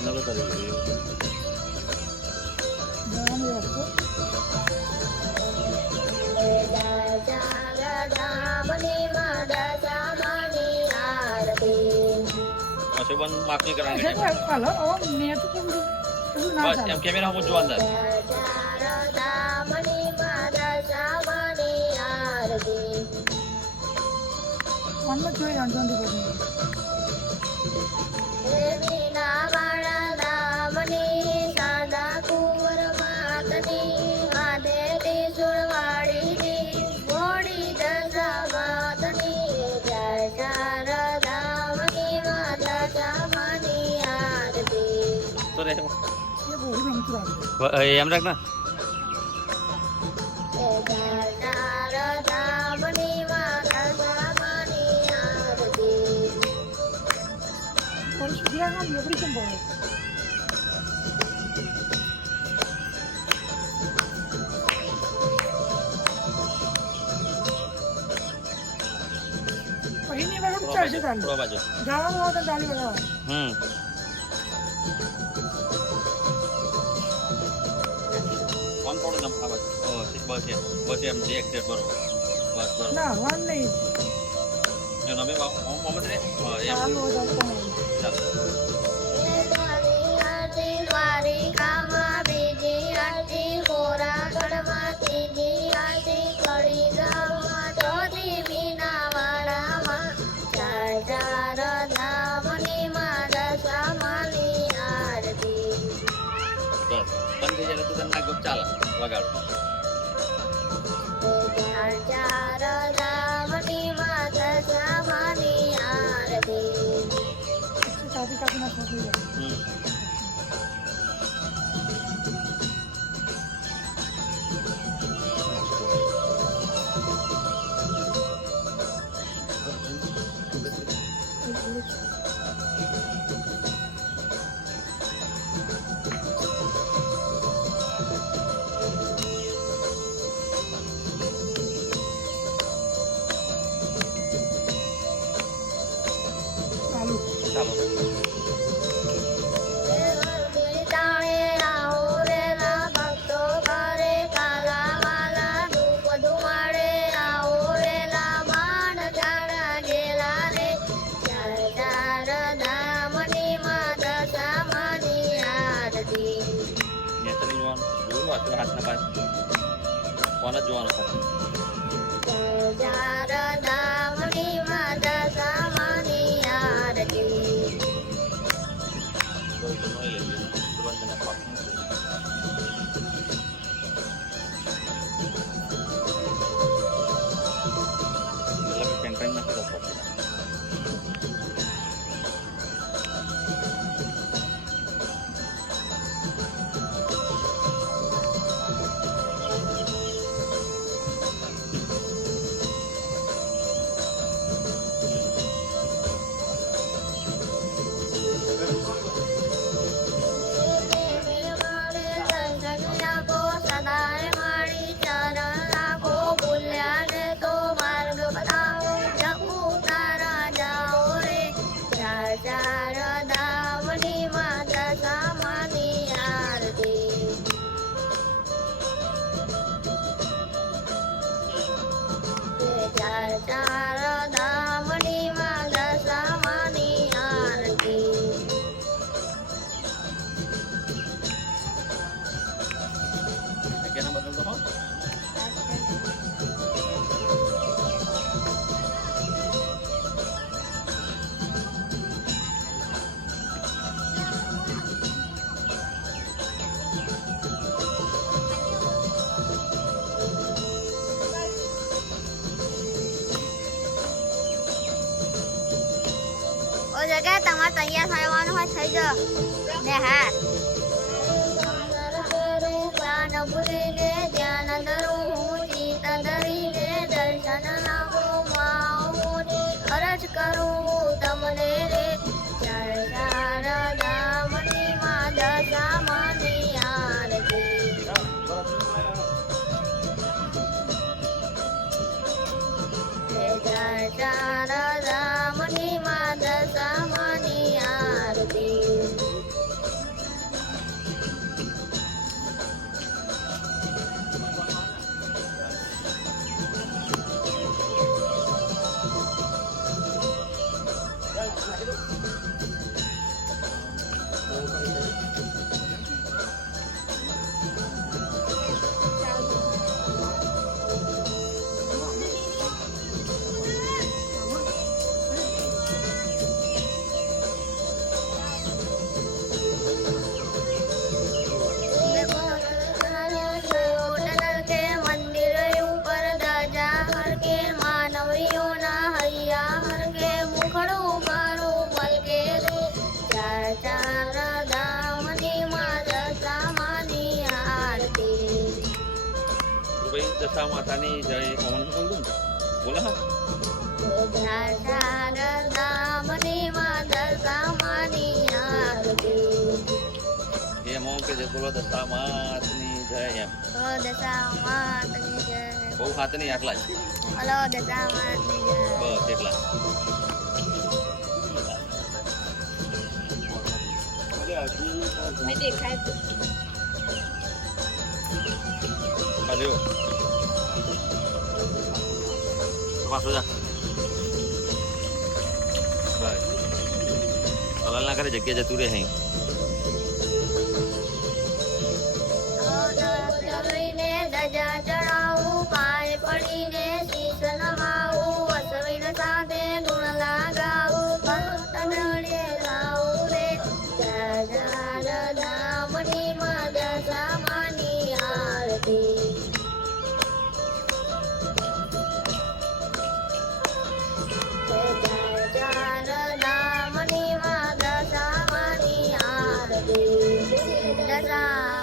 નલો કરી અશુભન માફી કરવાની બસ એમ કેમેરા હું જોવા અંદર One joy and 20 એમ રાખ ના બસ એમ જે એક્સેટ બરોબર બસ બરોબર ના વન નહીં જો નમે મોહમ્મદ રે એમ ચાલો બંધ થઈ જાય તો તને નાખો ચાલે વગાડો હાથના પાસ કોણ જ જોવાનું કેમ્પેન નથી કરતા જગ્યાએ તમારે તૈયાર થવાનું હોય થઈ જાઓ ને હા પ્રાણ ભૂલીને ધ્યાન ધરું ચિત્ત ધરીને દર્શન લાવો માઓને અરજ કરું તમને રે શારદામણી માં દશામાની આરતી શારદામણી માં દશામાની આરતી દશા માતાની જય ઓમન બોલું બોલે હા એમ ઓમ કે જે બોલો દશા માતની જય એમ બહુ ખાત નહીં આટલા જ બસ એટલા હલ્યો પાછો જા બસ હલાલ ના કરે જગ્યા જતું રહે અહીં ચડાવું પાય પડીને શીશ નમાવું અસવીન સાથે ગુણ લાગાવું ભક્ત નડે લાવું રે ધામની મદ સામાની આરતી ધામની મદ સામાની આરતી દશા